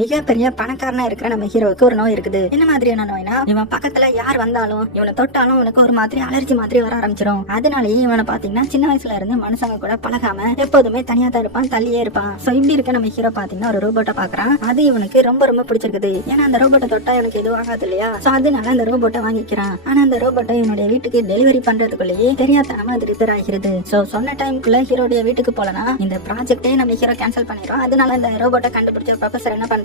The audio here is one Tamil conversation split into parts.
மிகப்பெரிய பணக்காரனா இருக்கிற நம்ம ஹீரோவுக்கு ஒரு நோய் இருக்குது. என்ன மாதிரியான நோய்னா, இவன் பக்கத்துல யார் வந்தாலும் இவனை தொட்டாலும் இவனுக்கு ஒரு மாதிரி அலர்ஜி மாதிரி வர ஆரம்பிச்சிடும். அதனாலேயே இவனை பாத்தீங்கன்னா சின்ன வயசுல இருந்து மனுஷங்க கூட பழகாம எப்போதுமே தனியா தான் இருப்பான், தள்ளியே இருப்பான். சோ இப்படி இருக்க நம்ம ஹீரோ பாத்தீங்கன்னா ஒரு ரோபோட்டை பாக்குறான். அது இவனுக்கு ரொம்ப ரொம்ப பிடிச்சிருக்குது. ஏன்னா அந்த ரோபோட்டை தொட்டா இவனுக்கு எதுவும் ஆகாது இல்லையா. சோ அதனால அந்த ரோபோட்டை வாங்கிக்கிறான். ஆனா அந்த ரோபோட்டை இவனுடைய வீட்டுக்கு டெலிவரி பண்றதுக்குள்ளேயே தெரியாதனமா அது ரிப்பேர் ஆகிறது. சோ சொன்ன டைமுக்குள்ள ஹீரோடைய வீட்டுக்கு போலனா இந்த ப்ராஜெக்டே நம்ம ஹீரோ கேன்சல் பண்ணிடுறோம். அதனால இந்த ரோபோட்டை கண்டுபிடிச்ச ப்ரொஃபசர் என்ன பண்றாருன்னா,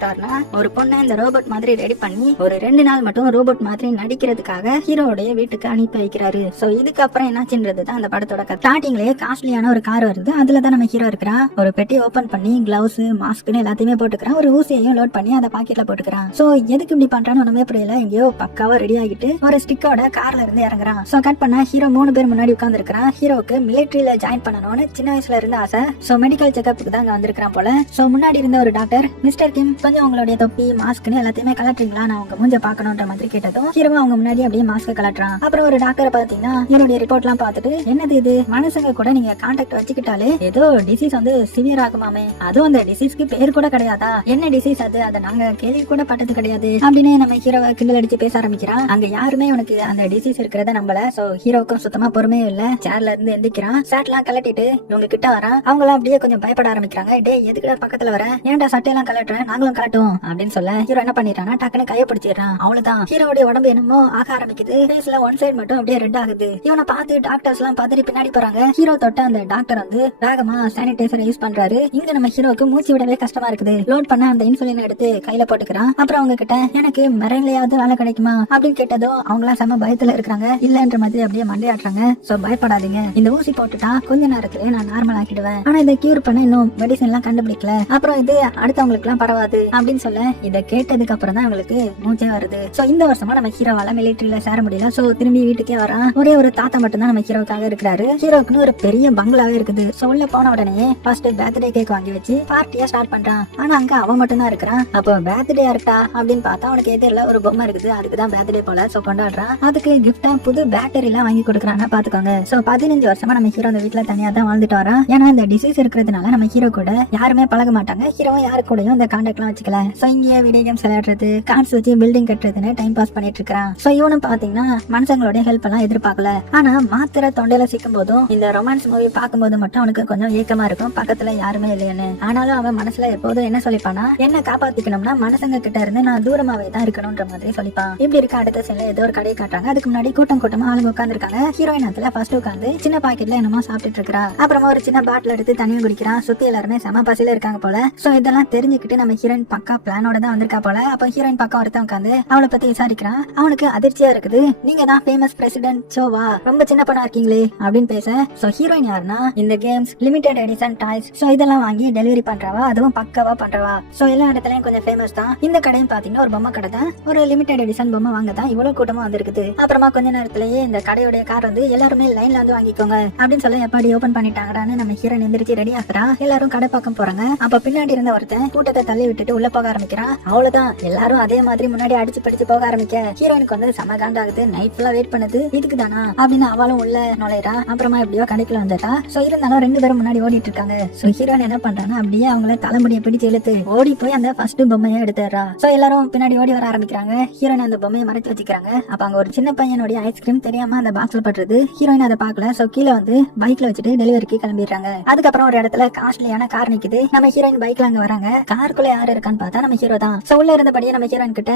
ஒரு பொண்ணை இந்த ரோபோட் மாதிரி ரெடி பண்ணி ஒரு 2 நாள் மட்டும் ரோபோட் மாதிரி நடிக்கிறதுக்காக ஹீரோடைய வீட்டுக்கு அனுப்பி வைக்கிறாரு. சோ இதுக்கப்புறம் என்னாச்சுன்றதுதான் அந்த படத்தோட கதை. ஸ்டார்டிங்லயே காஸ்ட்லியான ஒரு கார் வருது. அதுலதான் நம்ம ஹீரோ இருக்கிறான். ஒரு பெட்டி ஓபன் பண்ணி கிளவுஸ் மாஸ்க்னு எல்லாத்தையுமே போட்டுக்கிறான். ஒரு ஊசியையும் லோட் பண்ணி அதை பாக்கெட்ல போட்டுக்கிறான். சோ எதுக்கு இப்படி பண்றான்னு ஒண்ணுமே புரியல. எங்கேயோ பக்காவா ரெடி ஆகிட்டு ஒரு ஸ்டிக்கோட கார்ல இருந்து இறங்குறான். சோ கட் பண்ணா ஹீரோ 3 பேர் முன்னாடி உட்கார்ந்து இருக்கிறான். ஹீரோக்கு மிலிட்டரியில ஜாயின் பண்ணணும்னு சின்ன வயசுல இருந்து ஆசை. சோ மெடிக்கல் செக்அப்புக்கு தான் அங்க வந்திருக்கான் போல. சோ முன்னாடி இருந்த ஒரு டாக்டர், மிஸ்டர் கிம் கொஞ்சம் உங்களுடைய தொப்பி மாஸ்க்னு எல்லாத்தையுமே கலட்டுறீங்களா, நான் உங்க மூஞ்ச பாக்கணும்ன்ற மாதிரி கேட்டதும் ஹீரோ அவங்க முன்னாடி அப்படியே மாஸ்க் கலட்டுறான். அப்புறம் ஒரு டாக்டரை பாத்தீங்கன்னா இவருடைய ரிப்போர்ட் எல்லாம் பார்த்துட்டு, என்னது இது, மனுஷங்க கூட நீங்க கான்டாக்ட் வச்சுக்கிட்டாலே ஏதோ டிசீஸ் வந்து சிவியர் ஆகுமாமே, அதுவும் அந்த டிசீஸ்க்கு பேர் கூட கிடையாதா, என்ன டிசீஸ் அது, அதை நாங்க கேள்வி கூட பட்டது கிடையாது அப்படின்னு நம்ம ஹீரோவை கிண்டல் அடிச்சு பேச ஆரம்பிக்கிறான். அங்க யாருமே உனக்கு அந்த டிசீஸ் இருக்கிறத நம்பல. சோ ஹீரோவுக்கும் சுத்தமா பொறுமையே இல்ல. சேர்ல இருந்து எந்திக்கிறான். ஷர்ட்லாம் கலட்டிட்டு இவங்க கிட்ட வரான். அவங்க எல்லாம் அப்படியே கொஞ்சம் பயப்பட ஆரம்பிக்கிறாங்க. டே எதுக்குடா பக்கத்துல வர, ஏன்டா சட்டையெல்லாம் கலட்டுறேன், நாங்களும் கலட்டுவோம் அப்படின்னு சொல்ல ஹீரோ என்ன பண்ணிடுறான்னா டக்குனு கைய பிடிச்சிடறான். அவ்வளவுதான், ஹீரோடைய உடம்பு என்னமோ ஆக ஆரம்பிக்குது. ஃபேஸ்ல ஒன் சைடு மட்டும் அப்படியே ரெட் ஆகுது. இவனை பார்த்து டாக்டர்ஸ் எல்லாம் பதறி பின்னாடி போறாங்க. ஹீரோ தொட்ட அந்த டாக்டர் வந்து வேகமா சானிடைசரை யூஸ் பண்றாரு. இங்க நம்ம ஹீரோக்கு மூச்சு விடவே கஷ்டமா இருக்குது. லோட் பண்ண அந்த இன்சுலின் எடுத்து கையில போட்டுக்கிறான். அப்புறம் அவங்க கிட்ட எனக்கு மெரன்லயாவது வேலை கிடைக்குமா அப்படின்னு கேட்டதும் அவங்க எல்லாம் செம பயத்துல இருக்காங்க. இல்லன்ற மாதிரி அப்படியே மண்டையாடுறாங்க. சோ பயப்படாதீங்க, இந்த ஊசி போட்டுட்டா கொஞ்ச நேரத்துல நான் நார்மல் ஆக்கிடுவேன். ஆனா இதை கியூர் பண்ண இன்னும் மெடிசன் எல்லாம் கண்டுபிடிக்கல. அப்புறம் இது அடுத்தவங்களுக்கு எல்லாம் பரவாது அப்படின்னு சொல்ல, இதை கேட்டதுக்கு அப்புறம் தான் அவங்களுக்கு மூச்சே வருது. சோ இந்த வருஷமா நம்ம ஹீரோவால மிலிட்டரியில சேர முடியல. சோ திரும்பி வீட்டுக்கே வரான். ஒரே ஒரு தாத்தா மட்டும் தான் நம்ம ஹீரோக்காக இருக்கிறாரு. ஹீரோக்குன்னு ஒரு பெரிய பங்களாவே இருக்குது. சோ உள்ள போன உடனே ஃபர்ஸ்ட் பர்த்டே கேக் வாங்கி வச்சு பார்ட்டியா ஸ்டார்ட் பண்றான். ஆனா அங்க அவன் மட்டும் தான் இருக்கிறான். அப்போ பர்த்டே இருக்கா அப்படின்னு பார்த்தா அவனுக்கு எதிரில ஒரு பொம்மை இருக்குது. அதுக்குதான் பர்த்டே போல. சோ கொண்டாடுறான். அதுக்கு கிஃப்டா புது பேட்டரி எல்லாம் வாங்கி கொடுக்குறான்னா பாத்துக்கோங்க. சோ 15 வருஷமா நம்ம ஹீரோ அந்த வீட்டுல தனியா தான் வாழ்ந்துட்டு வரான். ஏன்னா இந்த டிசீஸ் இருக்கிறதுனால நம்ம ஹீரோ கூட யாருமே பழக மாட்டாங்க. ஹீரோவும் யாரு கூடயும் இந்த கான்டாக்ட் எல்லாம் வச்சுக்கல. சோ இங்கே வீடியோ கேம்ஸ் விளையாடுறது, கார்ட்ஸ் வச்சு பில்டிங் கட்டுறதுன்னு டைம் பாஸ் பண்ணிட்டு இருக்கான். சோ இவனும் பாத்தீங்கன்னா மனுஷங்களோட ஹெல்ப் எல்லாம் எதிர்பார்க்கல. ஆனா மாத்திரை தொண்டையில சிக்கும் போதும் இந்த ரொமான்ஸ் மூவி பார்க்கும்போது மட்டும் அவனுக்கு கொஞ்சம் ஏக்கமா இருக்கும், பக்கத்துல யாருமே இல்லைன்னு. ஆனாலும் அவன் மனசுல எப்போதும் என்ன சொல்லிப்பானா, என்ன காப்பாத்திக்கணும்னா மனுஷங்க கிட்ட இருந்து நான் தூரமாவே தான் இருக்கணும்ன்ற மாதிரி சொல்லிப்பான். இப்படி இருக்க அடுத்த செல்ல ஏதோ ஒரு கடையை காட்டுறாங்க. அதுக்கு முன்னாடி கூட்டம் கூட்டமா ஆளுங்க உட்கார்ந்து இருக்காங்க. ஹீரோயின் அதுல ஃபர்ஸ்ட் உட்காந்து சின்ன பாக்கெட்ல என்னமோ சாப்பிட்டுட்டு இருக்கா. அப்புறமா ஒரு சின்ன பாட்டில் எடுத்து தனியா குடிக்கிறான். சுத்தி எல்லாருமே செம பசியில இருக்காங்க போல. சோ இதெல்லாம் தெரிஞ்சுக்கிட்டு நம்ம ஹீரோயின் பக்கா பிளானோட தான் வந்திருக்கா போல. அப்ப ஹீரோயின் பக்கம் ஒருத்தன் உட்காந்து அவளை பத்தி விசாரிக்கிறான். அவனுக்கு அதிர்ச்சியா இருக்குது. நீங்க தான் ஃபேமஸ் பிரசிடென்ட் சோவா, ரொம்ப சின்ன பொண்ணா இருக்கீங்களே அப்படின்னு பேச. சோ ஹீரோயின் யாருன்னா இந்த games limited edition toys so இதெல்லாம் வாங்கி டெலிவரி பண்றவா, அதுவும் பக்காவா பண்றவா. சோ எல்லா இடத்துலயும் கொஞ்சம் ஃபேமஸ் தான். இந்த கடையும் பாத்தீங்கன்னா ஒரு பொம்மை கடை தான். ஒரு லிமிடெட் எடிஷன் பொம்மை வாங்க தான் இவ்வளவு கூட்டமா வந்திருக்குது. அப்புறமா கொஞ்ச நேரத்திலேயே இந்த கடையோட கார் வந்து எல்லாருமே லைன்ல வந்து வாங்கிக்கோங்க அப்படின்னு சொல்ல, எப்படி ஓபன் பண்ணிட்டாங்கன்னு நம்ம ஹீரோயின் எந்திரிச்சு ரெடி ஆகுறா. எல்லாரும் கடை பக்கம் போறாங்க. அப்ப பின்னாடி இருந்த ஒருத்தன் கூட்டத்தை தள்ளி விட்டுட்டு உள்ள போக ஆரம்பிக்கிறான். அவ்வளவுதான், எல்லாரும் அதே மாதிரி முன்னாடி அடிச்சு படிச்சு போக ஆரம்பிக்க ஹீரோயினுக்கு வந்து செம காண்டாகுது. நைட் ஃபுல்லா வெயிட் பண்ணது இதுக்கு தானா அப்படின்னு அவளும் உள்ள நுழையறா. அப்புறமா எப்படியோ கடைக்குள்ள வந்துட்டா. சோ இருந்தாலும் 2 பேரும் முன்னாடி ஓடிட்டு இருக்காங்க. சோ ஹீரோயின் என்ன பண்றான்னா அப்படியே அவங்கள தலைமுடியை பிடிச்சு இழுத்து ஓடி போய் அந்த ஃபர்ஸ்ட் பொம்மையை எடுத்துறா. சோ எல்லாரும் பின்னாடி ஓடி வர ஆரம்பிக்கிறாங்க. ஹீரோயின் அந்த பொம்மையை மறைச்சு வச்சுக்கிறாங்க. அப்ப அங்க ஒரு சின்ன பையனுடைய ஐஸ்கிரீம் தெரியாம அந்த பாக்ஸ்ல பட்டுறது. ஹீரோயின் அதை பாக்கல. சோ கீழே வந்து பைக்ல வச்சுட்டு டெலிவரிக்கு கிளம்பிடுறாங்க. அதுக்கப்புறம் ஒரு இடத்துல காஸ்ட்லியான கார் நிக்குது. நம்ம ஹீரோயின் பைக்ல அங்க வராங்க. காருக்குள்ள யாரு இருக்கான்னு பார்த்தா நம்ம ஹீரோ தான். சோ உள்ள இருந்தபடியே நம்ம ஹீரோயின் கிட்ட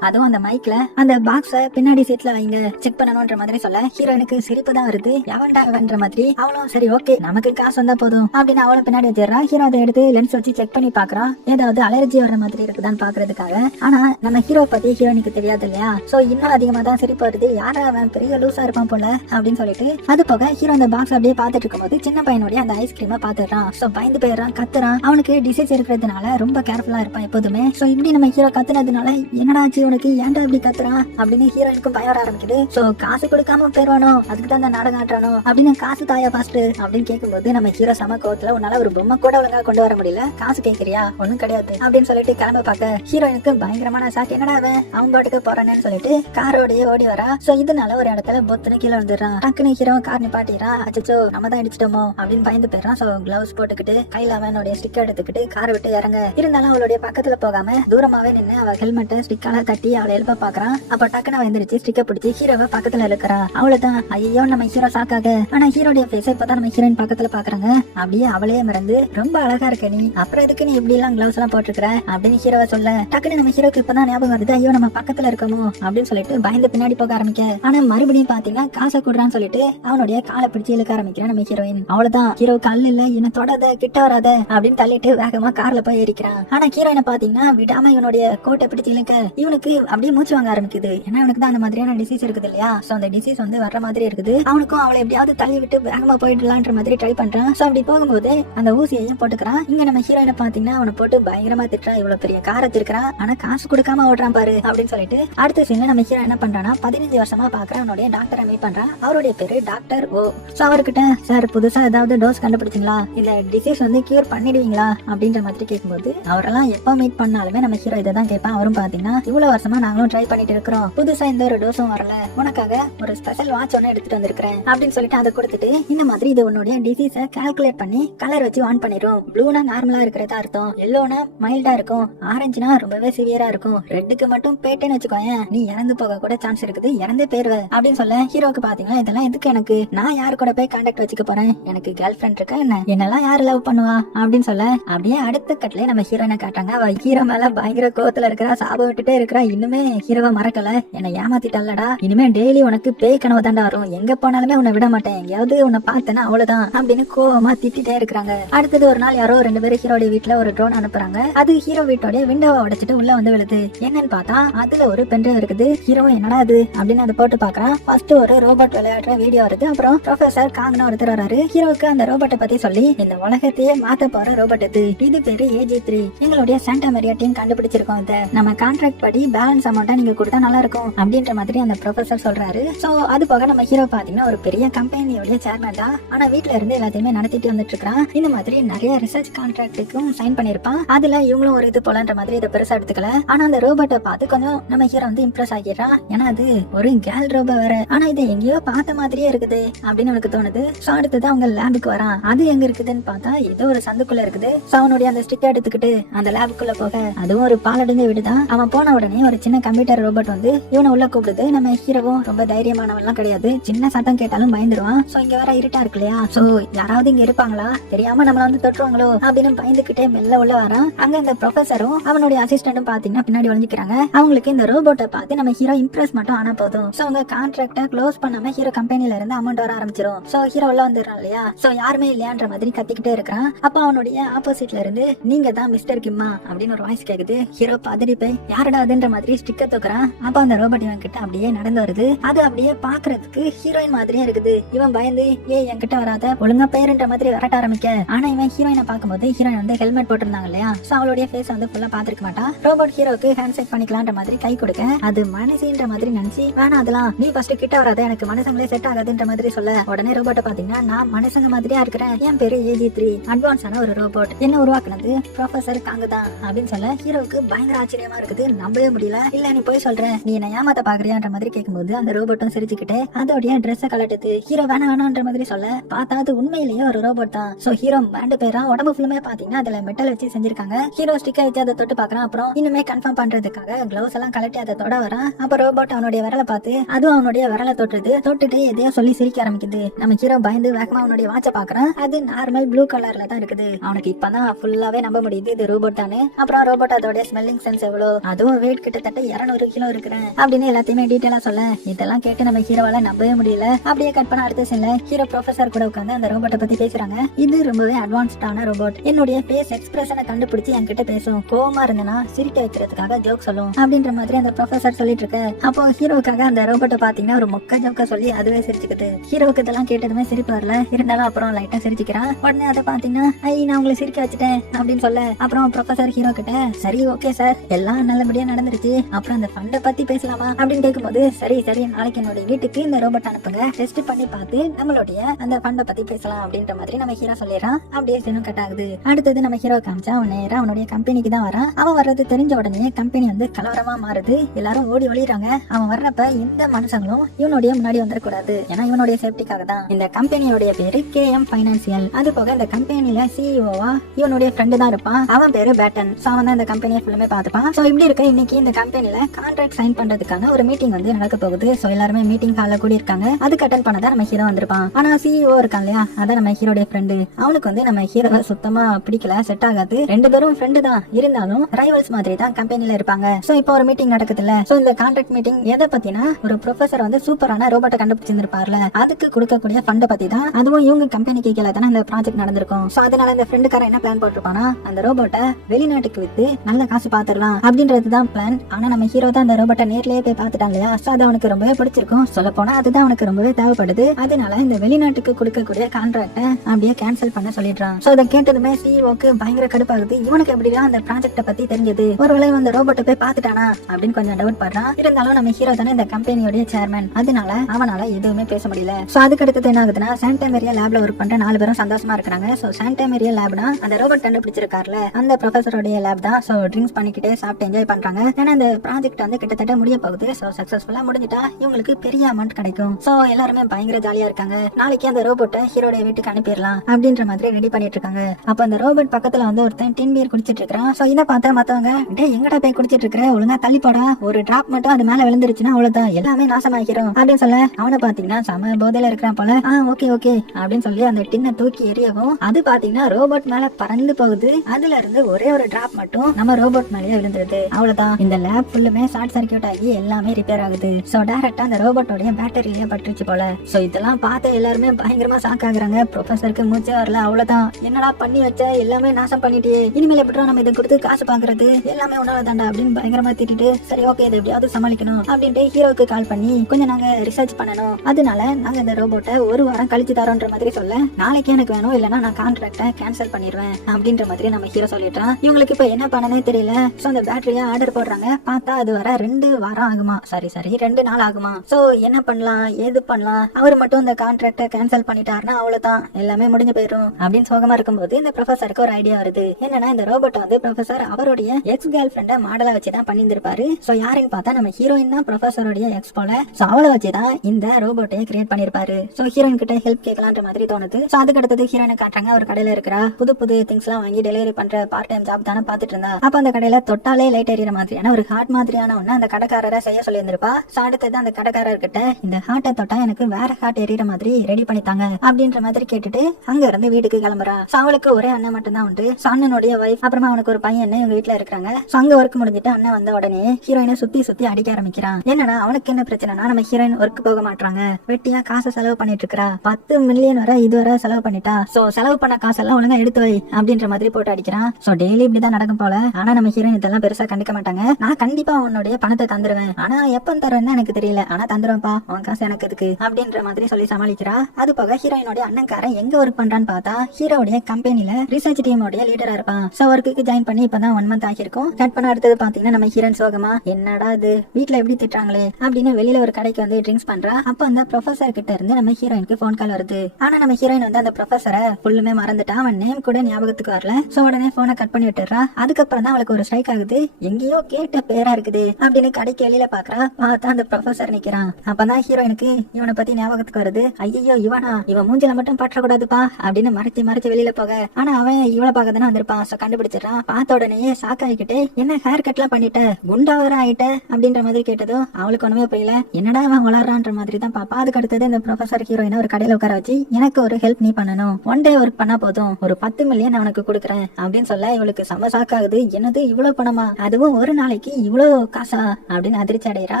அதுவும் அந்த மைக்ல அந்த பாக்ஸ பின்னாடி சீட்ல வைங்க செக் பண்ணணும்ன்ற மாதிரி சொல்ல, ஹீரோயினுக்கு சிரிப்பு தான் வருது. எவன்டான்ற மாதிரி. அவளும் சரி ஓகே நமக்கு காசு வந்தா போதும் அப்படின்னு அவளும் பின்னாடி வச்சிடறா. ஹீரோ அதை எடுத்து லென்ஸ் வச்சு செக் பண்ணி பாக்குறான், ஏதாவது அலர்ஜி வர்ற மாதிரி இருக்குதான்னு பாக்குறதுக்காக. ஆனா நம்ம ஹீரோ பத்தி ஹீரோயினுக்கு தெரியாது இல்லையா. சோ இன்னும் அதிகமா தான் சிரிப்பு வருது. யாரா அவன் பெரிய லூசா இருப்பான் போல அப்படின்னு சொல்லிட்டு. அது போக ஹீரோ அந்த பாக்ஸ் அப்படியே பாத்துட்டு இருக்கும்போது சின்ன பையனுடைய அந்த ஐஸ்கிரீமை பாத்துறான். சோ பயந்து போயிடறான், கத்துறான். அவனுக்கு டிசீஸ் இருக்கிறதுனால ரொம்ப கேர்ஃபுல்லா இருப்பான் எப்போதுமே. சோ இப்படி நம்ம ஹீரோ கத்துனதுனால என்னடாச்சு உனக்கு, ஏன்டா இப்படி கத்துறான் அப்படின்னு ஹீரோயினுக்கும் பயம் வர ஆரம்பிக்குது. சோ காசு கொடுக்காம போயிருவானோ, அதுக்கு தான் நாடகம் ஆட்டுறானோ அப்படின்னு, காசு தாயா பாஸ்ட் அப்படின்னு கேட்கும்போது நம்ம ஹீரோ சம கோவத்துல, உன்னால ஒரு பொம்மை கூட ஒழுங்கா கொண்டு வர முடியல, காசு கேட்கறியா, ஒண்ணும் கிடையாது அப்படின்னு சொல்லிட்டு கிளம்ப பார்க்க ஹீரோயினுக்கு பயங்கரமான சாக்கு. என்னடா அவன் பாட்டுக்கு போறானேன்னு சொல்லிட்டு காரோடய ஓடி வரா. சோ இதனால ஒரு இடத்துல பொத்துன்னு கீழே வந்துடுறான். டக்குனு ஹீரோ கார் நிப்பாட்டிடுறான். அச்சோ நம்ம தான் இடிச்சிட்டோமோ அப்படின்னு பயந்து போயிடறான். சோ கிளவுஸ் போட்டுக்கிட்டு கையில அவனுடைய ஸ்டிக்கர் எடுத்துக்கிட்டு காரை விட்டு இறங்க. இருந்தாலும் அவளுடைய அவளுடைய பக்கத்துல போகாம தூரமாவே நின்னு அவ ஹெல்மெட்டை ஸ்டிக்கால கட்டி அவளை எழுப்ப பாக்குறான். அப்ப டக்குனு அவ எந்திரிச்சு ஸ்டிக்க பிடிச்சி ஹீரோவை பக்கத்துல இழுக்கிறா. அவ்வளவுதான், ஐயோ நம்ம ஹீரோ சாக்காக. ஆனா ஹீரோடைய ஃபேஸை இப்பதான் நம்ம ஹீரோயின் பக்கத்துல பாக்குறாங்க. அப்படியே அவளே மறந்து ரொம்ப அழகா இருக்க நீ, அப்புறம் எதுக்கு நீ இப்படி எல்லாம் கிளவுஸ் எல்லாம் போட்டுருக்க அப்படின்னு ஹீரோவை சொல்ல டக்குனு நம்ம ஹீரோக்கு இப்பதான் ஞாபகம் வருது, ஐயோ நம்ம பக்கத்துல இருக்கமோ அப்படின்னு சொல்லிட்டு பயந்து பின்னாடி போக ஆரம்பிக்க. ஆனா மறுபடியும் பாத்தீங்கன்னா காசை கூடுறான்னு சொல்லிட்டு அவனுடைய காலை பிடிச்சி இழுக்க ஆரம்பிக்கிறான் நம்ம ஹீரோயின். அவ்வளவுதான், ஹீரோ கல் இல்ல என்ன தொடாத கிட்ட வராத அப்படின்னு தள்ளிட்டு வேகமா கார்ல போய் ஏறிக்கிறான். ஆனா ஹீரோயினை பாத்தீங்கன்னா விடாம இவனுடைய கோட்டை பிடிச்சி இழுக்க இவனுக்கு அப்படியே மூச்சு வாங்க ஆரம்பிக்குது. ஏன்னா அவனுக்கு தான் அந்த மாதிரியான டிசீஸ் இருக்குது இல்லையா. சோ அந்த டிசீஸ் வந்து வர்ற மாதிரி இருக்குது. அவனுக்கும் அவளை எப்படியாவது தள்ளி விட்டு வேகமா போயிடலான்ற மாதிரி ட்ரை பண்றான். சோ அப்படி போகும்போது அந்த ஊசியையும் போட்டுக்கிறான். இங்க நம்ம ஹீரோயினை பாத்தீங்கன்னா அவனை போட்டு பயங்கரமா திட்டுறான், இவ்வளவு பெரிய காரை திருக்கிறான் ஆனா காசு கொடுக்காம ஓடுறான் பாரு அப்படின்னு சொல்லிட்டு. அடுத்த சீன்ல நம்ம ஹீரோ என்ன பண்றான்னா 15 வருஷமா பாக்குற அவனுடைய டாக்டரை மீட் பண்றான். அவருடைய பேரு டாக்டர் ஓ. சோ அவர்கிட்ட, சார் புதுசா ஏதாவது டோஸ் கண்டுபிடிச்சிங்களா, இல்ல டிசீஸ் வந்து கியூர் பண்ணிடுவீங்களா அப்படின்ற மாதிரி கேட்கும்போது அவரெல்லாம் எப்ப மீட் பண்ணாலுமே நம்ம ஹீரோ இதை தான் கேட்பான். அவரும் பாத்தீங்கன்னா இவ்வளவு வருஷமா நாங்களும் ட்ரை பண்ணிட்டு இருக்கிறோம், புதுசா இந்த ஒரு டோஸும் வரல, உனக்காக ஒரு ஸ்பெஷல் வாட்ச் ஒன்னு எடுத்துட்டு வந்திருக்கிறேன் அப்படின்னு சொல்லிட்டு அதை கொடுத்துட்டு, இந்த மாதிரி இது உன்னுடைய டிசீஸை கால்குலேட் பண்ணி கலர் வச்சு ஆன் பண்ணிரும். ப்ளூனா நார்மலா இருக்கிறதா அர்த்தம், எல்லோனா மைல்டா இருக்கும், ஆரஞ்சுனா ரொம்பவே சிவியரா இருக்கும், ரெட்டுக்கு மட்டும் பேட்டேன்னு வச்சுக்கோயேன் நீ இறந்து போக கூட சான்ஸ் இருக்குது, இறந்தே பேருவ அப்படின்னு சொல்ல ஹீரோக்கு பாத்தீங்கன்னா இதெல்லாம் எதுக்கு எனக்கு, நான் யாரு கூட போய் கான்டாக்ட் வச்சுக்க போறேன், எனக்கு கேர்ள் ஃபிரெண்ட் இருக்கா என்ன, என்னெல்லாம் யாரு லவ் பண்ணுவா அப்படின்னு சொல்ல அப்படியே அடுத்த கட்ல நம்ம ஹீரோனை காட்டாங்க. அவ ஹீரோ மேல பயங்கர கோவத்துல இருக்கிறா, சாபம் விட்டுட்டே இருக்கிறா, இன்னுமே ஹீரோவை மறக்கல, என்ன ஏமாத்திட்டல்லடா, இனிமே டெய்லி உனக்கு பேய் கனவு தாண்டா வரும், எங்க போனாலுமே உன்னை விட மாட்டேன், எங்கேயாவது உன்னை பார்த்தேன்னா அவ்வளவுதான் அப்படின்னு கோவமா திட்டிட்டே இருக்கிறாங்க. அடுத்தது ஒரு நாள் யாரோ 2 பேரும் ஹீரோடைய வீட்டுல ஒரு ட்ரோன் அனுப்புறாங்க. அது ஹீரோ வீட்டோட விண்டோவை உடைச்சிட்டு உள்ள வந்து விழுது. என்னன்னு பார்த்தா அதுல ஒரு பென்ட்ரைவ் இருக்குது. ஹீரோ என்னடா அது அப்படின்னு அதை போட்டு பாக்குறான். ஃபர்ஸ்ட் ஒரு ரோபோட் விளையாடுற வீடியோ வருது. அப்புறம் ப்ரொஃபசர் காங்னு ஒருத்தர் வராரு. ஹீரோக்கு அந்த ரோபோட்டை பத்தி சொல்லி, இந்த உலகத்தையே மாத்த போற ரோபோட் இது பேரு AG3, எங்களுடைய சாண்டா மேரியா டீம் கண்டுபிடிச்சிருக்கோம், இதை நம்ம கான்ட்ராக்ட் படி பேலன்ஸ் அமௌண்டா நீங்க கொடுத்தா நல்லா இருக்கும் அப்படின்ற மாதிரி அந்த ப்ரொஃபசர் சொல்றாரு. சோ அது போக நம்ம ஹீரோ பாத்தீங்கன்னா ஒரு பெரிய கம்பெனியோட சேர்மன் தான். ஆனா வீட்டுல இருந்து எல்லாத்தையுமே நடத்திட்டு வந்துட்டு இருக்கான். இந்த மாதிரி நிறைய ரிசர்ச் கான்ட்ராக்டுக்கும் சைன் பண்ணிருப்பான். அதுல இவங்களும் ஒரு இது போலன்ற மாதிரி இதை பெருசா எடுத்துக்கல. ஆனா அந்த ரோபோட்டை பார்த்து கொஞ்சம் நம்ம ஹீரோ வந்து இம்ப்ரெஸ் ஆகிடுறான். ஏன்னா அது ஒரு கேர்ள் ரோபோ வேற, ஆனா இது எங்கேயோ பார்த்த மாதிரியே இருக்குது அப்படின்னு எனக்கு தோணுது. சோ அடுத்தது அவங்க லேபுக்கு வரான். அது எங்க இருக்குதுன்னு பார்த்தா ஏதோ ஒரு சந்துக்குள்ள இருக்குது. சோ அவனுடைய அந்த ஸ்டிக் எடுத்துக்கிட்டு அந்த லேபுக்குள்ள போக அதுவும் ஒரு பாலடைஞ்ச வீடுதான். அவன் போன உடனே ஒரு சின்ன கம்ப்யூட்டர் ரோபோட் வந்து இவனை உள்ள கூப்பிடுது. நம்ம ஹீரோவும் ரொம்ப தைரியமானவெல்லாம் கிடையாது, சின்ன சத்தம் கேட்டாலும் பயந்துருவான். சோ இங்க வேற இருட்டா இருக்கு இல்லையா, சோ யாராவது இங்க இருப்பாங்களா, தெரியாம நம்மள வந்து தொற்றுவாங்களோ அப்படின்னு பயந்துகிட்டே மெல்ல உள்ள வரான். அங்க இந்த ப்ரொஃபசரும் அவனுடைய அசிஸ்டன்டும் பாத்தீங்கன்னா பின்னாடி ஒளிஞ்சுக்கிறாங்க. அவங்களுக்கு இந்த ரோபோட்டை பார்த்து நம்ம ஹீரோ இம்ப்ரெஸ் மட்டும் ஆனா போதும். சோ அவங்க கான்ட்ராக்ட க்ளோஸ் பண்ணாம ஹீரோ கம்பெனில இருந்து அமௌண்ட் வர ஆரம்பிச்சிரும். சோ ஹீரோ உள்ள வந்துடுறான் இல்லையா. சோ யாருமே இல்லையான்ற மாதிரி கத்திக்கிட்டே இருக்கிறான். அப்ப அவனுடைய ஆப்போசிட்ல இருந்து, நீங்க தான் மிஸ்டர் கிம்மா அப்படின்னு ஒரு வாய்ஸ் கேக்குது. ஹீரோ பதறி போய் யாரடா அதுன்ற மாதிரி ஸ்டிக்கர் தூக்குறான். அப்ப அந்த ரோபோட் இவன் கிட்ட அப்படியே நடந்து வருது. அது அப்படியே பாக்குறதுக்கு ஹீரோயின் மாதிரியே இருக்குது. இவன் பயந்து என்கிட்ட வராத ஒழுங்கா பேருன்ற மாதிரி விரட்ட ஆரம்பிக்க. ஆனா இவன் ஹீரோயினை பார்க்கும்போது ஹீரோயின் வந்து ஹெல்மெட் போட்டிருந்தாங்க இல்லையா. சோ அவளுடைய ஃபேஸ் வந்து ஃபுல்லா பாத்துருக்க மாட்டான். ரோபோட் ஹீரோக்கு ஹேண்ட் ஷேக் பண்ணிக்கலான்ற மாதிரி கை கொடுக்க அது மனசுன்ற மாதிரி நினைச்சு, வேணா அதெல்லாம் நீ ஃபர்ஸ்ட் கிட்ட வராத, எனக்கு மனுஷங்களே செட் ஆகாதுன்ற மாதிரி சொல்ல உடனே ரோபோட்டை பாத்தீங்கன்னா, நான் மனுஷங்க மாதிரியா இருக்கிறேன், என் பேரு AG3, அட்வான்ஸான ஒரு ரோபோட், என்ன உருவாக்குனது ப்ரொஃபசர் காங் தான் அப்படின்னு சொல்ல ஹீரோக்கு பயங்கர ஆச்சரியமா இருக்குது, நம்பவே முடியல. இல்ல நீ போய் சொல்ற, நீ என்ன ஏமாத்த பாக்குறியான்ற மாதிரி கேட்கும்போது அந்த ரோபோட்டும் சிரிச்சுக்கிட்டு அதோடைய ட்ரெஸ் கலட்டுது. ஹீரோ வேணான்ற மாதிரி சொல்ல பார்த்தா அது உண்மையிலேயே ஒரு ரோபோட் தான். சோ ஹீரோ பேண்ட் பேரா உடம்பு ஃபுல்லுமே பாத்தீங்கன்னா அதுல மெட்டல் வச்சு செஞ்சிருக்காங்க. ஹீரோ ஸ்டிக்கர் வச்சு அதை தொட்டு பாக்குறான். அப்புறம் இன்னுமே கன்ஃபார்ம் பண்றதுக்காக கிளவுஸ் எல்லாம் கலட்டி அதை தொட வரான். அப்ப ரோபோட் அவனுடைய விரலை பார்த்து அதுவும் அவனுடைய விரலை தொட்டுட்டு எதையோ சொல்லி சிரிக்க ஆரம்பிக்குது. நம்ம ஹீரோ பயந்து வேகமா அவனுடைய வாட்சை பாக்குறான். அது நார்மல் ப்ளூ கலர்ல தான் இருக்குது. அவனுக்கு இப்பதான் ஃபுல்லாவே நம்ப முடியுது இது ரோபோட் தானே. அப்புறம் ரோபோட் அதோட ஸ்மெல்லிங் சென்ஸ் எவ்வளவு, அதுவும் வெயிட் கிட்டத்தட்ட 200 கிலோ இருக்கிறேன் அப்படின்னு எல்லாத்தையுமே டீட்டெயிலா சொல்ல இதெல்லாம் கேட்டு நம்ம ஹீரோவால நம்பவே முடியல. அப்படியே கட் பண்ண அடுத்த சீன்ல ஹீரோ ப்ரொஃபசர் கூட உட்காந்து அந்த ரோபோட்டை பத்தி பேசுறாங்க. இது ரொம்பவே அட்வான்ஸ்டான ரோபோட், என்னுடைய ஃபேஸ் எக்ஸ்பிரஷனை கண்டுபிடிச்சு என்கிட்ட பேசும், கோவமா இருந்தனா சிரிக்க வைக்கிறதுக்காக ஜோக் சொல்லும் அப்படின்ற மாதிரி அந்த ப்ரொஃபசர் சொல்லிட்டு இருக்க. அப்போ ஹீரோக்காக அந்த ரோபோட்டை பாத்தீங்கன்னா ஒரு மொக்க ஜோக்க சொல்லி அதுவே சிரிச்சுக்குது. ஹீரோக்கு இதெல்லாம் கேட்டதுமே சிரிப்பு வரல, இருந்தாலும் அப்புறம் லைட்டா சிரிச்சுக்கிறான். உடனே அதை பாத்தீங்கன்னா, நான் உங்களை சிரிக்க வச்சுட்டேன் அப்படின்னு சொல்ல அப்புறம் ப்ரொஃபசர் ஹீரோ கிட்ட, சரி ஓகே சார் எல்லாம் நல்லபடியா நடந்துருச்சு, அப்புறம் அந்த ஃபண்டை பத்தி பேசலாமா அப்படின்னு கேட்கும்போது, சரி நாளைக்கு என்னோட வீட்டுக்கு இந்த ரோபோட் அனுப்புங்க, டெஸ்ட் பண்ணி பார்த்து நம்மளுடைய அந்த ஃபண்டை பத்தி பேசலாம் அப்படின்ற மாதிரி நம்ம ஹீரோ சொல்லிடுறான். அப்படியே சீனும் கட் ஆகுது. அடுத்தது நம்ம ஹீரோ காமிச்சா அவன் நேரா அவனுடைய கம்பெனிக்கு தான் வரான். அவன் வர்றது தெரிஞ்ச உடனே கம்பெனி வந்து கலவரமா மாறுது. எல்லாரும் ஓடி ஒளிறாங்க. அவன் வர்றப்ப இந்த மனுஷங்களும் இவனுடைய முன்னாடி வந்துடக்கூடாது, ஏன்னா இவனுடைய சேஃப்டிக்காக தான். இந்த கம்பெனியோட பேரு KM பைனான்சியல். அது போக இந்த கம்பெனில CEOவா இவனுடைய ஃப்ரெண்டு தான் இருப்பான். அவன் பேரு பேட்டன். சோ அவன் தான் இந்த கம்பெனியை ஃபுல்லுமே பார்த்துப்பான். சோ இப்படி இருக்க இன்னைக்கு இந்த கம்பெனில கான்ட்ராக்ட் சைன் பண்றதுக்கான ஒரு மீட்டிங் வந்து நடக்க போகுது. சோ எல்லாருமே மீட்டிங் ஹால்ல கூடி இருக்காங்க. அதுக்கு அட்டென்ட் பண்ணதான் நம்ம ஹீரோ வந்திருப்பான். ஆனா சிஇஓ இருக்கான் இல்லையா, அதான் நம்ம ஹீரோடைய ஃப்ரெண்டு. அவனுக்கு வந்து நம்ம ஹீரோவை சுத்தமா பிடிக்கல, செட் ஆகாது. ரெண்டு பேரும் ஃப்ரெண்டு தான், இருந்தாலும் ரைவல்ஸ் மாதிரி தான் கம்பெனில இருப்பாங்க. சோ இப்போ ஒரு மீட்டிங் நடக்குதுல்ல, சோ இந்த கான்ட்ராக்ட் மீட்டிங் எதை பத்தினா ஒரு ப்ரொஃபசர் வந்து சூப்பரான ரோபோட்டை கண்டுபிடிச்சிருப்பார்ல, அதுக்கு கொடுக்கக்கூடிய ஃபண்ட பத்தி தான். அதுவும் இவங்க கம்பெனிக்கு கீழே தானே இந்த ப்ராஜெக்ட் நடந்திருக்கும். சோ அதனால இந்த ஃப்ரெண்டுக்காரன் என்ன பிளான் போட்டிருப்பானா, அந்த ரோபோட்டை வெளிநாட்டுக்கு வித்து நல்ல காசு பாத்துடலாம் அப்படின்றதுதான் பிளான். ஆனா நம்ம ஹீரோ தான் அந்த ரோபோட்டை நேர்லயே போய் பாத்துட்டான் இல்லையா, சோ அது அவனுக்கு ரொம்பவே பிடிச்சிருக்கும். சொல்ல போனா அதுதான் அவனுக்கு ரொம்பவே தேவைப்படுது. அதனால இந்த வெளிநாட்டுக்கு கொடுக்கக்கூடிய கான்ட்ராக்ட அப்படியே கேன்சல் பண்ண சொல்லிடுறான். சோ அதை கேட்டதுமே சிஇஓக்கு பயங்கர கடுப்பாகுது. இவனுக்கு எப்படிலாம் அந்த ப்ராஜெக்ட பத்தி தெரிஞ்சது, ஒருவேளை அந்த ரோபோட்டை போய் பாத்துட்டானா அப்படின்னு கொஞ்சம் டவுட் பண்றான். இருந்தாலும் நம்ம ஹீரோ தானே இந்த கம்பெனியோட சேர்மன், அதனால அவனால எதுவுமே பேச முடியல. சோ அதுக்கு அடுத்தது என்ன ஆகுதுன்னா, சாண்டமேரியா லேப்ல ஒர்க் பண்ற 4 பேரும் சந்தோஷமா இருக்காங்க. சோ சாண்டமேரியா லேப்னா அந்த ரோபோட் கண்டுபிடிச்சிருக்காருல அந்த ப்ரொஃபசரோட லேப் தான். சோ ட்ரிங்க்ஸ் பண்ணிக்கிட்டே சாப்பிட்டு என்ஜாய் பண்றாங்க. ஏன்னா இந்த ப்ராஜெக்ட் வந்து கிட்டத்தட்ட முடிய போகுது. சோ சக்சஸ்ஃபுல்லா முடிஞ்சிட்டா இவங்களுக்கு பெரிய அமௌண்ட் கிடைக்கும். சோ எல்லாருமே பயங்கர ஜாலியா இருக்காங்க. நாளைக்கு அந்த ரோபோட்டை ஹீரோட வீட்டுக்கு அனுப்பிடலாம் அப்படின்ற மாதிரி ரெடி பண்ணிட்டு இருக்காங்க. அப்ப அந்த ரோபோட் பக்கத்துல வந்து ஒருத்தன் டின் பீர் குடிச்சிட்டு இருக்கான். சோ இதை பார்த்தா மத்தவங்க, டே எங்கடா போய் குடிச்சிட்டு இருக்க, ஒழுங்கா தள்ளி போடா, ஒரு டிராப் மட்டும் அது மேல விழுந்துருச்சுன்னா அவ்வளவுதான், எல்லாமே நாசமாக்கிறோம் அப்படின்னு சொல்ல, அவனை பாத்தீங்கன்னா சம போதையில இருக்கிறான் போல. ஓகே ஓகே அப்படின்னு சொல்லி அந்த டின்னை தூக்கி எறியவும் அது பாத்தீங்கன்னா ரோபோட் மேல பறந்து போகுது. அதுல இருந்து ஒரே ஒரு டிராப் மட்டும் நம்ம ரோபோட் மேலேயே விழுந்துருது. அவ்வளவுதான், இந்த லேப் ஃபுல்லுமே ஷார்ட் சர்க்கியூட் ஆகி எல்லாமே ரிப்பேர் ஆகுது. சோ டைரக்டா அந்த ரோபோட்டோட பேட்டரியிலேயே பட்டுருச்சு போல. சோ இதெல்லாம் பார்த்து எல்லாருமே பயங்கரமா ஷாக் ஆகுறாங்க. ப்ரொஃபசருக்கு மூச்சே வரல. அவ்வளவுதான், என்னடா பண்ணி வச்ச, எல்லாமே நாசம் பண்ணிட்டே, இனிமேல் எப்படிடா நம்ம இதை கொடுத்து காசு பாக்குறது, எல்லாமே உன்னால தாண்டா அப்படின்னு பயங்கரமா திட்டிட்டு, சரி ஓகே இதை எப்படியாவது சமாளிக்கணும் அப்படின்ட்டு ஹீரோவுக்கு கால் பண்ணி கொஞ்சம் நாங்க ரிசர்ச் பண்ணணும், அதனால நாங்க இந்த ரோபோட்டை ஒரு வாரம் கழிச்சு தரோன்ற மாதிரி சொல்ல, நாளைக்கு எனக்கு வேணும் இல்லைன்னா நான் கான்ட்ராக்டை கேன்சல் பண்ணிடுவேன் அப்படின்ற மாதிரி நம்ம ஹீரோ சொல்லிட்டான். இவங்களுக்கு இப்ப என்ன பண்ணனே தெரியல. சோ அந்த பேட்டரியா ஆர்டர் போடுறாங்க. பார்த்தா அது வர 2 வாரம் ஆகுமா, சாரி 2 நாள் ஆகுமா. சோ என்ன பண்ணலாம் ஏது பண்ணலாம், அவர் மட்டும் இந்த கான்ட்ராக்டை கேன்சல் பண்ணிட்டாருன்னா அவ்வளவுதான், எல்லாமே முடிஞ்சு போயிடும் அப்படின்னு சோகமா இருக்கும்போது இந்த ப்ரொஃபசருக்கு ஒரு ஐடியா வருது. என்னன்னா இந்த ரோபோட்டை வந்து ப்ரொஃபசர் அவருடைய எக்ஸ் கேர்ள் ஃப்ரெண்ட மாடலா வச்சுதான் பண்ணியிருந்திருப்பாரு. சோ யாருன்னு பார்த்தா நம்ம ஹீரோயின் தான் ப்ரொஃபசருடைய எக்ஸ் போல. சோ அவளை வச்சுதான் இந்த ரோபோட்டை கிரியேட் பண்ணிருப்பாரு. சோ ஹீரோயின் கிட்ட ஹெல்ப் கேட்கலான்ற மாதிரி தோணுது. சோ அதுக்கு அடுத்தது ஹீரோயினை காட்டுறாங்க. ஒரு கடையில இருக்கிற புது திங்ஸ் எல்லாம் வாங்கி டெலிவரி பண்ற பார்ட் டைம் ஜாப் தானே பாத்துட்டு இருந்தா. அப்ப அந்த கடையில தொட்டாலே லைட் எரியற மாதிரியான ஒரு ஹார்ட் மாதிரியான ஒண்ணு அந்த கடைக்காரரை செய்ய சொல்லி இருந்திருப்பா. சோ அடுத்தது அந்த கடைக்காரர்கிட்ட இந்த ஹார்ட்டை தொட்டா எனக்கு வேற ஹார்ட் எரியற மாதிரி ரெடி பண்ணித்தாங்க அப்படின்ற மாதிரி கேட்டுட்டு அங்க இருந்து வீட்டுக்கு கிளம்புறா. சோ அவளுக்கு ஒரே அண்ணன் மட்டும் தான் உண்டு. சோ அண்ணனுடைய வைஃப் அப்புறமா அவனுக்கு ஒரு பையன் இவங்க வீட்டுல இருக்காங்க. சோ அங்க ஒர்க் முடிஞ்சிட்டு அண்ணன் வந்த உடனே ஹீரோயினை சுத்தி சுத்தி அடிக்க ஆரம்பிக்கிறான். என்னன்னா அவனுக்கு என்ன பிரச்சனைனா, நம்ம ஹீரோயின் ஒர்க் போக மாட்டாங்க, வெட்டியா காசை செலவு பண்ணிட்டு இருக்கா, 10 மில்லியன் வரை இதுவரை செலவு பண்ணிட்டா. சோ செலவு பண்ண காசெல்லாம் ஒழுங்கா எடுத்து வை அப்படின்ற மாதிரி போட்டு அடிக்கிறான். சோ டெய்லி இப்படிதான் நடக்கும் போல. ஆனா நம்ம ஹீரோயின் இதெல்லாம் பெருசா கண்டுக்க மாட்டாங்க. நான் கண்டிப்பா உன்னுடைய பணத்தை தந்துருவேன், ஆனா எப்ப தருவேன்னு எனக்கு தெரியல, ஆனா தந்துருவேன்ப்பா, உன் காசு எனக்கு இருக்கு அப்படின்ற மாதிரி சொல்லி சமாளிக்கிறா. அது போக ஹீரோயினோட அண்ணன்காரன் எங்க ஒர்க் பண்றான்னு பார்த்தா ஹீரோடைய கம்பெனில ரிசர்ச் டீமோட லீடரா இருப்பான். சோ ஒர்க்குக்கு ஜாயின் பண்ணி இப்பதான் 1 மந்த் ஆகிருக்கும். கட் பண்ண அடுத்தது பாத்தீங்கன்னா நம்ம ஹீரோயின் சோகமா, என்னடா இது வீட்டுல எப்படி திட்டுறாங்களே அப்படின்னு வெளியில ஒரு கடைக்கு வந்து ட்ரிங்க்ஸ் பண்றா. அப்ப அந்த ப்ரொஃபசர் கிட்ட இருந்து நம்ம ஹீரோயினுக்கு போன் கால் வருது. ஆனா நம்ம ஹீரோயின் வந்து அந்த ப்ரொஃபசரை ஃபுல்லுமே மறந்துட்டா, அவன் நேம் கூட ஞாபகத்துக்கு வரல. சோ உடனே போனை கட் பண்ணி விட்டுறா. அதுக்கப்புறம் தான் அவளுக்கு ஒரு ஸ்ட்ரைக் ஆகுது, எங்கேயோ கேட்ட பேரா இருக்குது அப்படின்னு கடைக்கு வெளியில பாக்குறா. பார்த்தா அந்த ப்ரொஃபசர் நிக்கிறான். அப்பதான் ஹீரோயினுக்கு இவனை பத்தி ஞாபகத்துக்கு வருது. ஐயோ இவனா, இவன் மூஞ்சில மட்டும் பற்றக்கூடாதுப்பா அப்படின்னு மறைச்சு வெளியில போக, ஆனா அவன் இவளை பார்க்கதானே வந்திருப்பான். சோ கண்டுபிடிச்சிடறான். பார்த்த உடனே சாக்காயிக்கிட்டு, என்ன ஹேர் கட்லாம் பண்ணிட்ட, குண்டாவர ஆயிட்ட அப்படின்ற மாதிரி கேட்டதும் அவளுக்கு ஒண்ணுமே புரியல. என்னடா அவன் வளர்றான்ற மாதிரி தான் பாப்பா. அதுக்கு அடுத்தது இந்த ப்ரொஃபசர் ஹீரோயினை ஒரு கடையில உட்கார வச்சு, எனக்கு ஒரு ஹெல்ப் நீ பண்ணணும், 1 டே ஒர்க் பண்ணா போதும், ஒரு 10 மில்லியன் அவனுக்கு கொடுக்குறேன் அப்படின்னு சொல்ல இவளுக்கு செம ஷாக்காகுது. என்னது இவ்வளவு பணமா, அதுவும் ஒரு நாளைக்கு இவ்வளவு காசா அப்படின்னு அதிர்ச்சி அடைகிறா.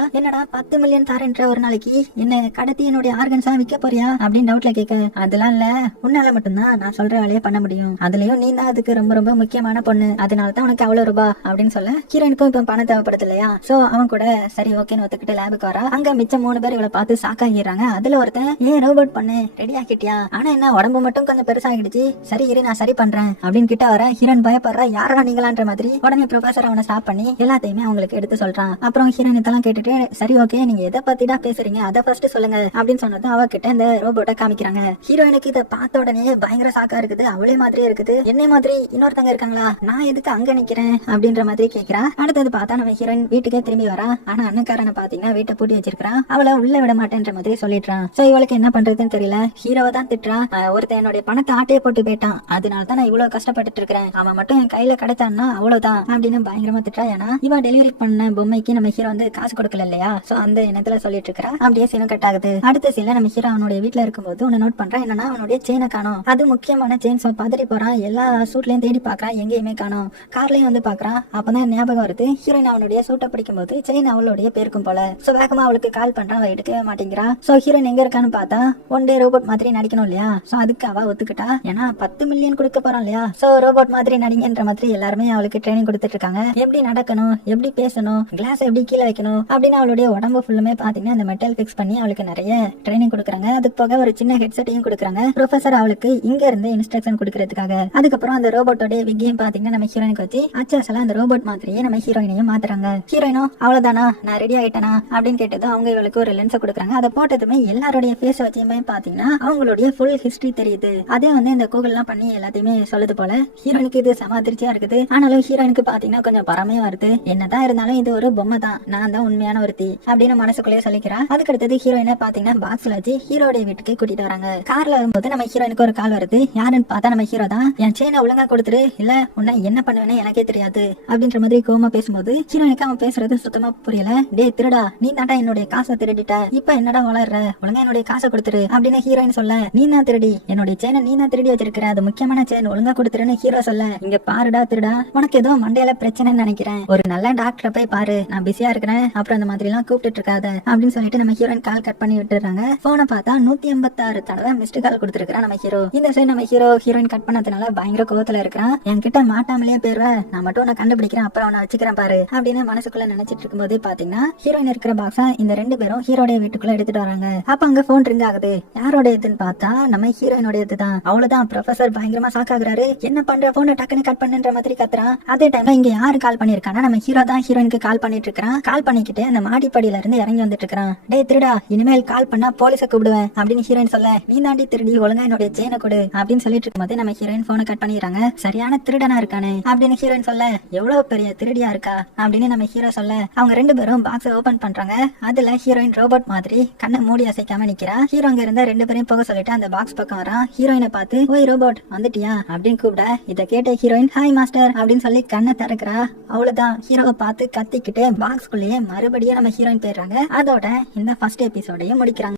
என்னடா 10 மில்லியன் தாரன்ற ஒரு நாளைக்கு, என்ன கடத்தி என்னுடைய ஆர்கன்ஸா விற்க போறியா அப்படின்னு டவுட்ல கேட்க, அதெல்லாம் இல்ல, உன்னால மட்டும்தான் நான் சொல்ற வேலையை பண்ண முடியும், அதுலயும் நீ தான் அதுக்கு ரொம்ப ரொம்ப முக்கியமான பொண்ணு, அதனாலதான் உனக்கு அவ்வளவு ரூபா அப்படின்னு சொல்ல, ஹீரோனுக்கும் இப்ப பணம் தேவைப்படுது இல்லையா. சோ அவன் கூட சரி ஓகேன்னு ஒத்துக்கிட்டு லேபுக்கு வரா. அங்க மிச்சம் 3 பேர் இவளை பார்த்து ஷாக்காகிறாங்க. அதுல ஒருத்தன், ஏன் ரோபோட் பண்ணு ரெடி ஆக்கிட்டியா, ஆனா என்ன உடம்பு மட்டும் கொஞ்சம் பெருசாகிடுச்சு, சரி இரு நான் சரி பண்றேன் அப்படின்னு கிட்ட வர ஹீரோன் பயப்படுறா, யாரா நீங்களான்ற மாதிரி. உடனே ப்ரொஃபசர் அவனை ஸ்டாப் பண்ணி எல்லாத்தையுமே அவங்களுக்கு எடுத்து சொல்றான். அப்புறம் ஹீரோன் இதெல்லாம் கேட்டுட்டு, சரி ஓகே நீங்க எதை பத்தி தான் பேசுறீங்க அதை ஃபர்ஸ்ட் சொல்லுங்க அப்படின்னு சொன்னது அவகிட்ட இந்த ரோபோட்டை காமிக்கிறாங்க. ஹீரோயினுக்கு இதை பார்த்த உடனே பயங்கர ஷாக்கா இருக்குது. அவளே மாதிரியே இருக்குது, என்னை மாதிரி இன்னொருத்தங்க இருக்காங்களா, நான் எதுக்கு அங்க நிக்கிறேன் அப்படின்ற மாதிரி கேக்குறா. அடுத்தது பார்த்தா நம்ம ஹீரோயின் வீட்டுக்கே திரும்பி வரா. ஆனா அண்ணக்காரனை பாத்தீங்கன்னா வீட்டை பூட்டி வச்சிருக்கான். அவளை உள்ள விட மாட்டேன்ற மாதிரி சொல்லிடுறான். சோ இவளுக்கு என்ன பண்றதுன்னு தெரியல. ஹீரோவை தான் திட்டுறா. ஒருத்தன் என்னுடைய பணத்தை ஆட்டையை போட்டு போயிட்டான், அதனாலதான் நான் இவ்வளவு கஷ்டப்பட்டு இருக்கிறேன், அவன் மட்டும் என் கையில கிடைச்சான்னா அவ்வளவுதான் அப்படின்னு பயங்கரமா திட்டா. ஏன்னா இவ டெலிவரி பண்ண பொம்மைக்கு நம்ம ஹீரோ வந்து காசு கொடுக்கல இல்லையா, சோ அந்த எண்ணத்துல சொல்லிட்டு இருக்கா. அப்படியே சீனும் கட் ஆகுது. அடுத்த சீன்ல நம்ம ஹீரோ அவனுடைய வீட்டுல இருக்கும்போது ஒன்னு நோட் பண்றான். என்னன்னா அவனுடைய செயினை காணோம். அது முக்கியமான செயின். சோ பதறி போறான். எல்லா சூட்லயும் தேடி பாக்குறான், எங்கேயுமே காணோம். கார்லயும் வந்து பாக்குறான். அப்பதான் ஞாபகம் வருது, ஹீரோயின் அவனுடைய சூட்டை பிடிக்கும் போது செயின் அவளுடைய பேருக்கும் போல. சோ வேகமா அவளுக்கு கால் பண்றான், அவ எடுக்கவே மாட்டேங்கிறா. சோ ஹீரோயின் எங்க இருக்கான்னு பார்த்தா ஒன் டே ரோபோட் மாதிரி நடிக்கணும் இல்லையா, சோ அதுக்கு அவ ஒத்துக்கிட்டா. ஏன்னா 10 மில்லியன் கொடுக்க போறோம் இல்லையா, சோ ரோபோட் மாதிரி நடிங்கன்ற மாதிரி எல்லாருமே அவளுக்கு ட்ரைனிங் கொடுத்துட்டு இருக்காங்க. எப்படி நடக்கணும், எப்படி பேசணும், கிளாஸ் எப்படி கீழே வைக்கணும் அப்படின்னு அவளுடைய உடம்பு ஃபுல்லுமே பாத்தீங்கன்னா அந்த மெட்டல் பிக்ஸ் பண்ணி அவளுக்கு நிறைய ட்ரைனிங் கொடுக்குறாங்க. அதுக்கு போக ஒரு சின்ன ஹெட்செட்டையும் கொடுக்குறாங்க ப்ரொஃபசர் அவளுக்கு இங்க இருந்து இன்ஸ்ட்ரக்ஷன் கொடுக்கறதுக்காக. அதுக்கப்புறம் அந்த ரோபோட்டோட விக்கையும் பாத்தீங்கன்னா நம்ம ஹீரோயினுக்கு வச்சு அச்சாசல அந்த ரோபோட் மாதிரியே நம்ம ஹீரோயினையும் மாத்துறாங்க. ஹீரோயினும் அவ்வளவுதானா, நான் ரெடி ஆயிட்டேனா அப்படின்னு கேட்டதும் அவங்க இவளுக்கு ஒரு லென்ஸை கொடுக்குறாங்க. அதை போட்டதுமே எல்லாருடைய ஃபேஸ் வச்சுமே பாத்தீங்கன்னா அவங்களுடைய ஃபுல் ஹிஸ்டரி தெரியுது. அதே வந்து இந்த கூகுள் எல்லாம் பண்ணி எல்லாத்தையுமே சொல்லுது போல. ஹீரோயினுக்கு இது செம அதிர்ச்சியா இருக்குது. ஆனாலும் ஹீரோயினுக்கு பாத்தீங்கன்னா கொஞ்சம் பரமே வருது. என்னதான் இருந்தாலும் இது ஒரு பொம்மை தான், நான் தான் உண்மையான ஒருத்தி அப்படின்னு மனசுக்குள்ளேயே சொல்லிக்கிறா. அதுக்கு அடுத்தது ஹீரோயினை பாத்தீங்கன்னா பாக்ஸ்ல வச்சு ஹீரோடைய வீட்டுக்கு கூட்டிட்டு வராங்க. கார்ல வரும்போது நம்ம ஹீரோயினுக்கு ஒரு கால் வருது. யாருன்னு பார்த்தா நம்ம ஹீரோ தான். என் செயினை ஒழுங்கா கொடுத்துரு, இல்ல உன்னை என்ன பண்ணுவேன்னு எனக்கே தெரியாது அப்படின்ற மாதிரி கோவமா பேசும்போது ஹீரோயினுக்கு அவன் பேசுறது சுத்தமா புரியல. டே திருடா, நீ தாண்டா என்னுடைய காசை திருடிட்ட, இப்ப என்னடா வளர்ற, ஒழுங்கா என்னுடைய காசை கொடுத்துரு அப்படின்னு ஹீரோயின் சொல்ல, நீ தான் திருடி, என்னுடைய செயினை நீ தான் திருடி வச்சிருக்கிற, அது முக்கியமான செயின், ஒழுங்கா கொடுத்துருன்னு ஹீரோ சொல்ல, இங்க பாருடா திருடா, உனக்கு ஏதோ மண்டையில பிரச்சனைன்னு நினைக்கிறேன், ஒரு நல்ல டாக்டரை போய் பாரு, நான் பிஸியா இருக்கிறேன், அப்புறம் அந்த மாதிரி எல்லாம் கூப்பிட்டு இருக்காத அப்படின்னு சொல்லிட்டு நம்ம ஹீரோயின் கால் கட் பண்ணி விட்டுறாங்க. போனை பார்த்தா 186 தடவை மிஸ்டு கால் கொடுத்துருக்கான் நம்ம ஹீரோ. இந்த சைடு நம்ம ஹீரோயின் கட் பண்ணதுனால பயங்கர கோவத்துல இருக்கிறான். என்கிட்ட மாட்டாமலேயே போயிருவ, நான் மட்டும் உன்னை கண்டுபிடிக்கிறேன், அப்புறம் உன்னை வச்சுக்கிறேன் பாரு அப்படின்னு மனசுக்குள்ள நினைச்சிட்டு இருக்கும்போது பாத்தீங்கன்னா ஹீரோயின் இருக்கிற பாக்ஸா இந்த 2 பேரும் ஹீரோடைய வீட்டுக்குள்ள எடுத்துட்டு வராங்க. அப்ப அங்க போன் ரிங் ஆகுது. யாரோட இதுன்னு பார்த்தா நம்ம ஹீரோயினோட இதுதான். அவ்வளவுதான், ப்ரொஃபசர் பயங்கரமா ஷாக் ஆகுறாரு. என்ன பண்ற, போனை டக்குன்னு கட் பண்ணுன்ற மாதிரி கத்துறான். அதே டைம்ல இங்க யாரு கால் பண்ணிருக்கானா, நம்ம ஹீரோ தான் ஹீரோயினுக்கு கால் பண்ணிட்டு இருக்கான். கால் பண்ணிக்கிட்டு அந்த மாடிப்படியில இருந்து இறங்கி வந்துட்டு இருக்கான். டே திருடா, இனிமேல் கால் பண்ணா போலீஸ கூப்பிடுவேன் அப்படின்னு ஹீரோயின் சொல்ல, நீ தாண்டி திருடி, ஒழுங்கா என்னுடைய செயினை கொடு அப்படின்னு சொல்லிட்டு இருக்கும்போது நம்ம ஹீரோயின் போனை கட் பண்ணிடுறாங்க. சரியான திருடனா இருக்கானே அப்படின்னு ஹீரோயின் சொல்ல, எவ்வளவு பெரிய திருடியா இருக்கா அப்படின்னு நம்ம ஹீரோ சொல்ல, அவங்க 2 பேரும் பாக்ஸ் ஓபன் பண்றாங்க. அதுல ஹீரோயின் ரோபோட் மாதிரி கண்ணை மூடி அசைக்காம நிக்கிறா. ஹீரோ அங்க இருந்த 2 பேரையும் போக சொல்லிட்டு அந்த பாக்ஸ் பக்கம் வரான். ஹீரோயினை பார்த்து, ஓய் ரோபோட் வந்துட்டியா அப்படின்னு கூப்பிட, இதை கேட்ட ஹீரோயின் ஹாய் மாஸ்டர் அப்படின்னு சொல்லி கண்ணை திறக்கிறா. அவ்வளவுதான், ஹீரோவை பார்த்து கத்திக்கிட்டு பாக்ஸ்குள்ளேயே மறுபடியும் நம்ம ஹீரோயின் போயிடுறாங்க. அதோட இந்த ஃபர்ஸ்ட் எபிசோடையும் முடிக்கிறாங்க.